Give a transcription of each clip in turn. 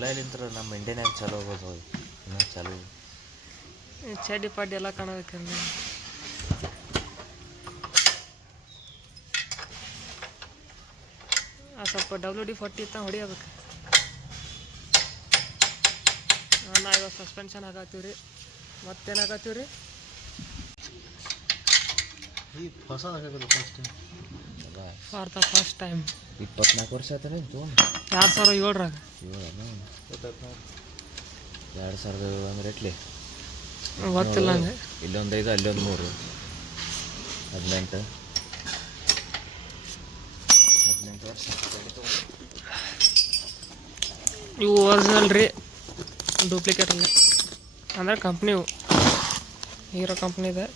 ಜುಲೈಲಿಂತ್ರ ನಮ್ಮ ಇಂಡಿಯನ್ಯಾಗ ಚಾಲು ಆಗೋದು ಇನ್ನೂ ಚಾಲು ಚಡ್ಡಿ ಪಾಡಿ ಎಲ್ಲ ಕಾಣಬೇಕಂದ್ರೆ ಸ್ವಲ್ಪ WD-40 ಇತ್ತ ಹೊಡಿಯಬೇಕು. ನಾ ಇವಾಗ ಸಸ್ಪೆನ್ಷನ್ ಹಾಕತ್ತೀವಿ ರೀ. ಮತ್ತೇನು ಹಾಕತ್ತೀವಿ ರೀ? ಹೊಸ ಫಾರ್ ದ ಫಸ್ಟ್ ಟೈಮ್ 24 ವರ್ಷ ಆಯ್ತಾನೆ ತೊಗೊಂಡು 2007 2007 ಅಂದ್ರೆ ಎಟ್ಲಿ ಗೊತ್ತಿಲ್ಲ ಹಂಗೆ. ಇಲ್ಲೊಂದು 5 ಅಲ್ಲೊಂದು 3 18 ವರ್ಷ. ಇವು ಒರಿಜಿನಲ್ ರೀ, ಡೂಪ್ಲಿಕೇಟ್ ಅಲ್ಲ. ಅಂದರೆ ಕಂಪ್ನಿವು ಹೀರೋ ಕಂಪ್ನಿದೆ.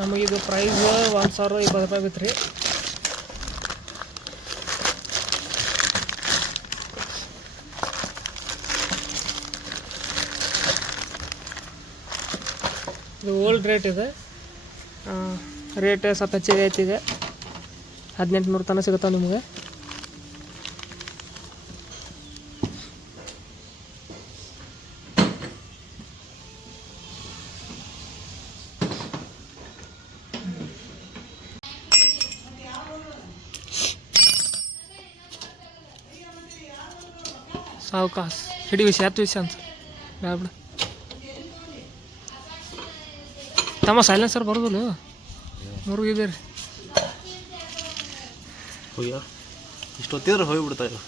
ನಮಗಿದು ಪ್ರೈಸ್ 1020 ರೂಪಾಯಿ ಬಿತ್ತು ರೀ. ಇದು ಓಲ್ಡ್ ರೇಟ್ ಇದೆ. ರೇಟ್ ಸ್ವಲ್ಪ ಹೆಚ್ಚಿಗೆ ಐತಿದೆ. 1800 ತನಕ ಸಿಗುತ್ತಾವೆ ನಿಮಗೆ. ಸಾವಕಾಶ ಹಿಡಿ ವಿಷಯ ಹತ್ತು ವಿಷಯ ಅಂತ ಬ್ಯಾಡ ತಮ್ಮ ಸೈಲೆನ್ಸರ್ ಬರೋದಿಲ್ಲ ಮುರುಗಿದೆ ರೀ. ಇಷ್ಟೊತ್ತಿದ್ರೆ ಹೋಗಿಬಿಡ್ತಾಯಿಲ್ಲ.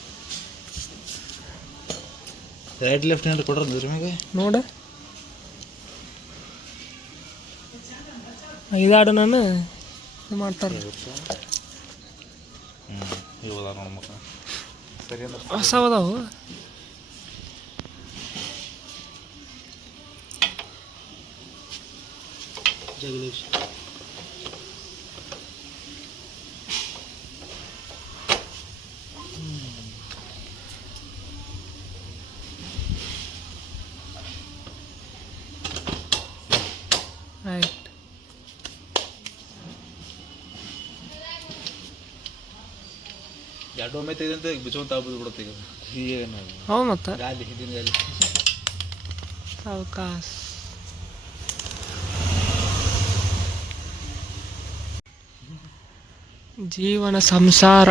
ರೈಟ್ ಲೆಫ್ಟ್ ಹ್ಯಾಂಡ್ ಕೊಡ್ರಿ ನಿಮಗೆ ನೋಡ ಇದಾಡು ನಾನು ಇದು ಮಾಡ್ತಾರೆ. ಹೊಸ ಅದಾವು. ಜಗದೀಶ್ ರೈಟ್. ಎರಡು ಒಮ್ಮೆ ತೆಗೆದಂತೆ ಬಿಚ್ಚುವಂತ ಆಗ್ಬೋದು ಬಿಡುತ್ತೆ ಈಗ. ಹೌದು ಮತ್ತೆ ಗಾಲಿ ಹಿಂದಿನ ಗಾಲಿ ಸಾವಕಾಶ. ಜೀವನ ಸಂಸಾರ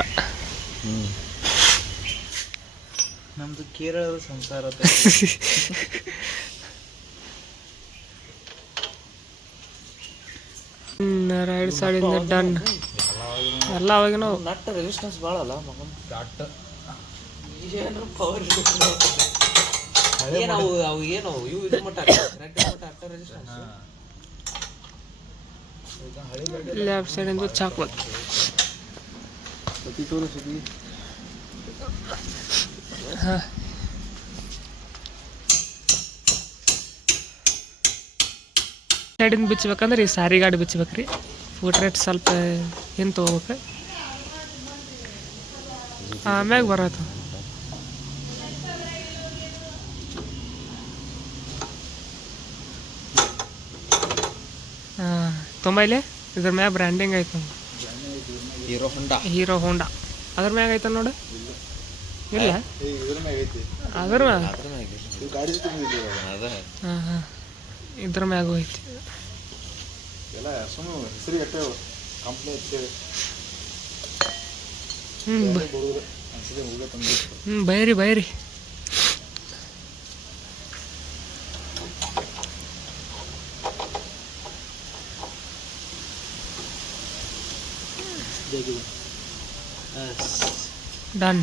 ನಮ್ದು ಕೇರಳದ ಸಂಸಾರ. ರೈಟ್ ಸೈಡಿಂದ ಡನ್ ಎಲ್ಲ ಅವಾಗ ನಾವು ನಟ್ ರೆಸಿಸ್ಟೆನ್ಸ್ ಭಾಳ ಅಲ್ಲ ಮಗನ್ ಡಾಟ್ ಏನು ಪವರ್ ಏನು ಅವು ಏನು ಇವು ಇದು ಮಟ್ಟ ರೆಸಿಸ್ಟೆನ್ಸ್. ಲೆಫ್ಟ್ ಸೈಡಿಂದ ಚಾಕ್ಬೋದು. ಹಾಂ ಸೈಡಿಂದ ಬಿಚ್ಚಬೇಕಂದ್ರೆ ಈ ಸಾರಿ ಗಾಡಿ ಬಿಚ್ಚಬೇಕು ರೀ. ಫುಟ್ ರೇಟ್ ಸ್ವಲ್ಪ ಏನು ತೊಗೋಬೇಕು ಆಮ್ಯಾಗ ಬರತ್ತೆ. ಹಾಂ ತೊಂಬೈಲೆ ಇದ್ರ ಮ್ಯಾಗ ಬ್ರ್ಯಾಂಡಿಂಗ್ ಐತೆ ಹೀರೋ ಹೋಂಡಾ ಅದ್ರ ಮ್ಯಾಗ ಐತೆ ನೋಡು. ಇಲ್ಲ ಅದ್ರ ಮ್ಯಾಗ ಹಾಂ ಹಾಂ ಇದ್ರ ಮ್ಯಾಗೂ ಐತಿ. ಬೈರಿ ಬೈರಿ ಡನ್.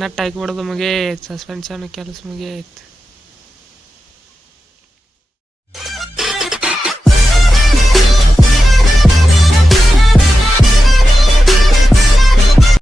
ನಟ್ ಹಾಕಿ ಬಿಡೋದು ಮುಗಿಯೈತೆ. ಸಸ್ಪೆನ್ಷನ್ ಕೆಲಸ ಮುಗಿಯೈತೆ.